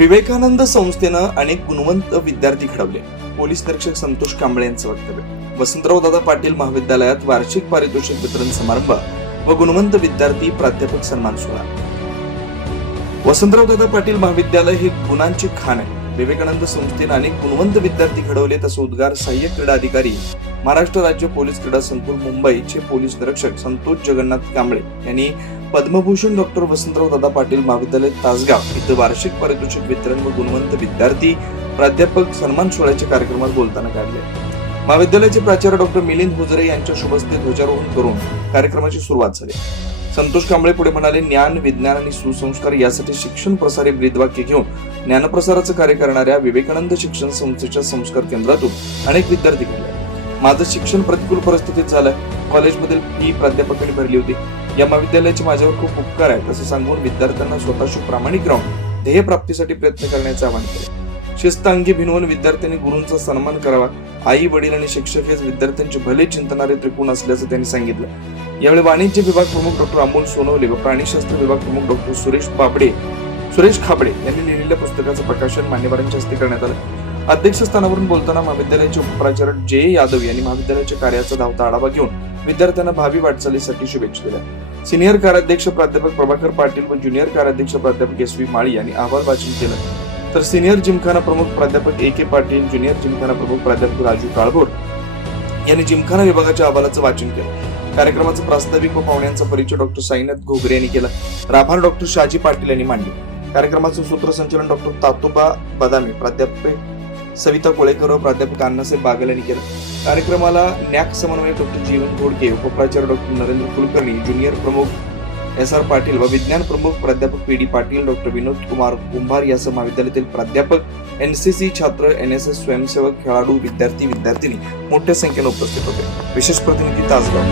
विवेकानंद संस्थेनं अनेक गुणवंत विद्यार्थी घडवले. पोलीस निरीक्षक संतोष कांबळे यांचं वक्तव्य. वसंतराव दादा पाटील महाविद्यालयात वार्षिक पारितोषिक वितरण समारंभ व गुणवंत विद्यार्थी प्राध्यापक सन्मान सोहळा. वसंतराव दादा पाटील महाविद्यालय हे गुणांची खाण आहे. विवेकानंद संस्थेनं अनेक गुणवंत विद्यार्थी घडवले, तसे उद्गार सहाय्यक क्रीडा अधिकारी महाराष्ट्र राज्य पोलीस क्रीडा संकुल मुंबईचे पोलीस निरीक्षक संतोष जगन्नाथ कांबळे यांनी पद्मभूषण डॉक्टर वसंतराव दादा पाटील महाविद्यालय तासगाव इथं वार्षिक पारितोषिक वितरण व गुणवंत विद्यार्थी प्राध्यापक सन्मान सोहळ्याच्या कार्यक्रमात बोलताना काढले. महाविद्यालयाचे प्राचार्य डॉक्टर मिलिंद हुजरे यांच्या शुभ हस्ते ध्वजारोहण करून कार्यक्रमाची सुरुवात झाली. संतोष कांबळे पुढे म्हणाले, ज्ञान, विज्ञान आणि सुसंस्कार यासाठी शिक्षण प्रसार हे ब्रीदवाक्य घेऊन ज्ञानप्रसाराचं कार्य करणाऱ्या विवेकानंद शिक्षण संस्थेच्या संस्कार केंद्रातून अनेक विद्यार्थी घडले. माझं शिक्षण प्रतिकूल परिस्थितीत झालं. कॉलेजमधील फी प्राध्यापकांनी भरली होती. या महाविद्यालयाचे माझ्यावर खूप उपकार आहेत असं सांगून विद्यार्थ्यांना स्वतःशी प्रामाणिक राहून ध्येय प्राप्तीसाठी प्रयत्न करण्याचे आवाहन केले. शिस्त अंगी भिनवून विद्यार्थ्यांनी गुरूंचा सन्मान करावा. आई, वडील आणि शिक्षक हेच विद्यार्थ्यांचे भले चिंतणारे त्रिकोण असल्याचं त्यांनी सांगितलं. यावेळी वाणिज्य विभाग प्रमुख डॉक्टर अमोल सोनवले व प्राणीशास्त्र विभाग प्रमुख डॉक्टर सुरेश खाबडे यांनी लिहिलेल्या पुस्तकाचं प्रकाशन मान्यवरांच्या हस्ते करण्यात आलं. अध्यक्षस्थानावरून बोलताना महाविद्यालयाचे उपप्राचार्य जे यादव यांनी महाविद्यालयाच्या कार्याचा धावता आढावा घेऊन विद्यार्थ्यांना भावी वाटचालीसाठी शुभेच्छा दिल्या. सिनियर कार्याध्यक्ष प्राध्यापक प्रभाकर पाटील व ज्युनियर कार्याध्यक्ष प्राध्यापक एस व्ही माळी यांनी अहवाल वाचन केलं. तर सिनियर जिमखाना प्रमुख प्राध्यापक ए के पाटील, ज्युनियर जिमखाना प्रमुख प्राध्यापक राजू काळभोर यांनी जिमखाना विभागाच्या अहवालाचं वाचन केलं. कार्यक्रमाचं प्रास्ताविक व पाहुण्यांचा परिचय डॉक्टर साईनाथ घोगरे यांनी केला. राभार डॉक्टर शाजी पाटील यांनी मांडले. कार्यक्रमाचं सूत्रसंचालन डॉक्टर तातोबा बदामी, प्राध्यापक सविता कोळेकर व प्राध्यापक अण्णासाहेब बागल यांनी केलं. कार्यक्रमाला न्याक समन्वयक डॉक्टर जीवन घोडके, उपप्राचार्य डॉक्टर नरेंद्र कुलकर्णी, ज्युनियर प्रमुख एस आर पाटील व विज्ञान प्रमुख प्राध्यापक P D Patil, doctor Vinod Kumar कुंभार यासह महाविद्यालयातील प्राध्यापक, एनसीसी छात्र, एनएसएस स्वयंसेवक, खेळाडू, विद्यार्थी मोठ्या संख्येने उपस्थित होते. विशेष प्रतिनिधी तासगाव.